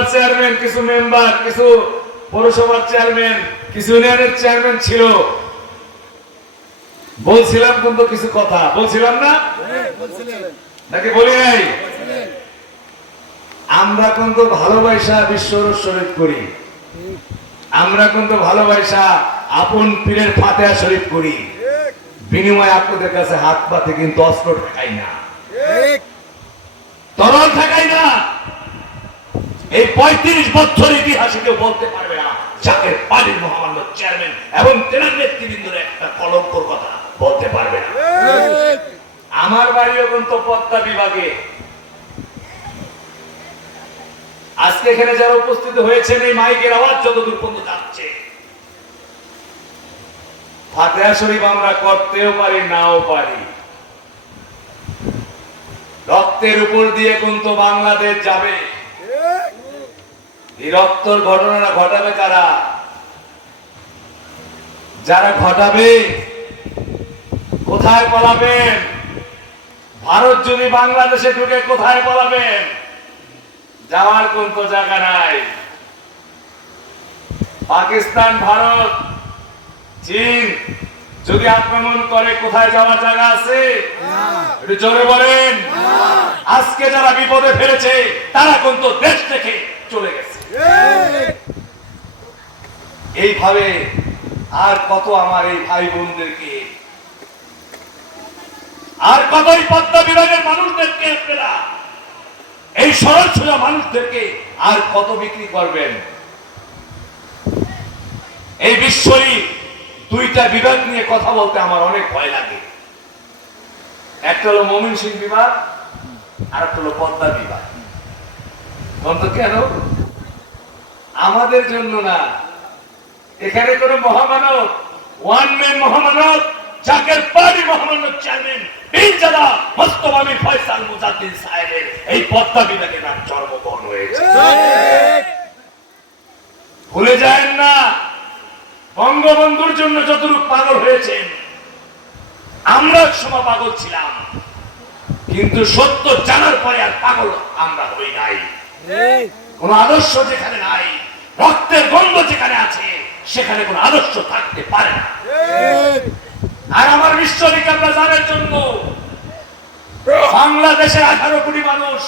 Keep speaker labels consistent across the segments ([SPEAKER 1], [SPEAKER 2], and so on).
[SPEAKER 1] উপজেলার চেয়ারম্যান, কিছু মেম্বার, কিছু পৌরসভার চেয়ারম্যান, কিছু ইউনিয়নের চেয়ারম্যান ছিল। বলছিলাম কিন্তু কিছু কথা। বলছিলাম না? নাকি বলি নাই? আমরা কিন্তু ভালোবাসা বিশ্ব শরীফ করি। আমরা কিন্তু ভালোবাসা আপন পীরের ফাতেহা শরীফ করি। বিনিময়ে আপনাদের কাছে হাত পাতে কিন্তু অস্ত্র ঠেকাই না তরল ঠেকাই না এই পঁয়ত্রিশ বছর ইতিহাসে কেউ বলতে পারবে না। চাকের পানির মহামান্য চেয়ারম্যান এবং তেনার নেতৃবৃন্দের একটা কলঙ্কর কথা বলতে পারবে না। আমার বাড়িও কিন্তু পদ্মা বিভাগে। আজকে এখানে যারা উপস্থিত হয়েছেন, এই মাইকের আওয়াজ যতদূর পর্যন্ত যাচ্ছে। ফাতেহা শরীফ আমরা করতেও পারি, নাও পারি। রক্তের উপর দিয়ে কিন্তু বাংলাদেশ যাবে। এই রক্তর ঘটনাটা ঘটাবে কারা? যারা ঘটাবে কোথায় পলাবেন? ভারত যদি বাংলাদেশে ঢুকে কোথায় পলাবেন? যাওয়ার কোন তো জায়গা নাই। পাকিস্তান ভারত চীন যদি আক্রমণ করে কোথায় যাওয়ার জায়গা আছে? একটু জোরে বলেন। আজকে যারা বিপদে ফেলেছে তারা কিন্তু দেশ থেকে চলে গেছে। এইভাবে আর কত আমার এই ভাই বোনদেরকে আর কতই পদ্মা বিভাগের মানুষদেরকে আপনারা, এই সরল সোজা মানুষদেরকে আর কত বিক্রি করবেন? এই বিশ্বই দুইটা বিভাগ নিয়ে কথা বলতে আমার অনেক ভয় লাগে। একটা হলো মমিন সিং বিভাগ আর একটা হলো পদ্মা বিভাগ। বলতো কেন? আমাদের জন্য না। এখানে কোন মহামানব ওয়ান মহামানব, জাকের পানি মহামানব চেয়ারম্যান ভুলে যায় না, বঙ্গবন্ধুর জন্য যতটুকু পাগল হয়েছেন, আমরা সময় পাগল ছিলাম, কিন্তু সত্য জানার পরে আর পাগল আমরা হই নাই। কোন আদর্শ যেখানে নাই রক্তের গন্ধ যেখানে আছে সেখানে কোন আদর্শ থাকতে পারে না। আর আমার বিশ্বরিক আমরা জানার জন্য বাংলাদেশের আঠারো কোটি মানুষ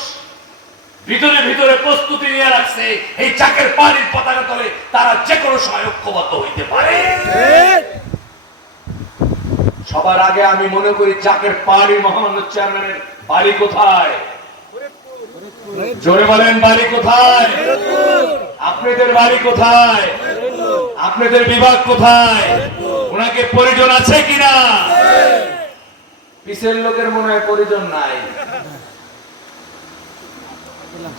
[SPEAKER 1] ভিতরে ভিতরে প্রস্তুতি নিয়ে রাখছে এই চাকের পানির পতাকা তলে তারা যে কোনো সময় ঐক্যবদ্ধ হইতে পারে। সবার আগে আমি মনে করি চাকের পানির মহামান্য চেয়ারম্যানের বাড়ি কোথায়? জোরে বলেন, বাড়ি কোথায়? আপনাদের বাড়ি কোথায়? আপনাদের বিভাগ কোথায়? ওনাকে পরিজন আছে কিনা? পিছের লোকের মনে হয় পরিজন নাই।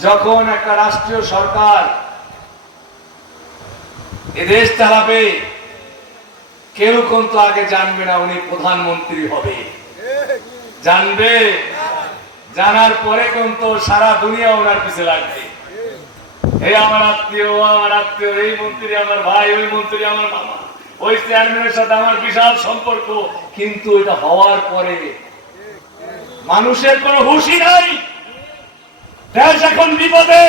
[SPEAKER 1] যখন একটা রাষ্ট্রীয় সরকার এদেশ চালাবে, কেউ কিন্তু আগে জানবে না উনি প্রধানমন্ত্রী হবে। জানবে? জানার পরে কিন্তু সারা দুনিয়া ওনার পিছে লাগবে। এই আমার আত্মীয় আমার আত্মীয় এই মন্ত্রী আমার ভাই, ওই মন্ত্রী আমার মামা। ওই চেয়ারম্যানের সাথে আমার বিশাল সম্পর্ক, কিন্তু এটা হওয়ার পরে মানুষের কোনো হুশই নাই। দেশ এখন বিপদে।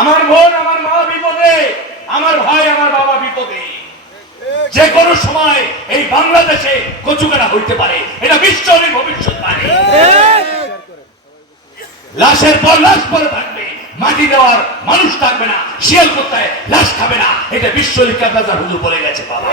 [SPEAKER 1] আমার বোন, আমার মা বিপদে। আমার ভাই, আমার বাবা বিপদে। যে কোনো সময় এই বাংলাদেশে কচুকারা হইতে পারে, এটা বিশ্বের ভবিষ্যৎ পারে লাশের পর লাশ পরে থাকবে, মাটি দেওয়ার মানুষ থাকবে না শিয়াল কোথায় লাশ খাবে না, এটা বিশ্ব লিখা হুজুর বলে গেছে, বাবা।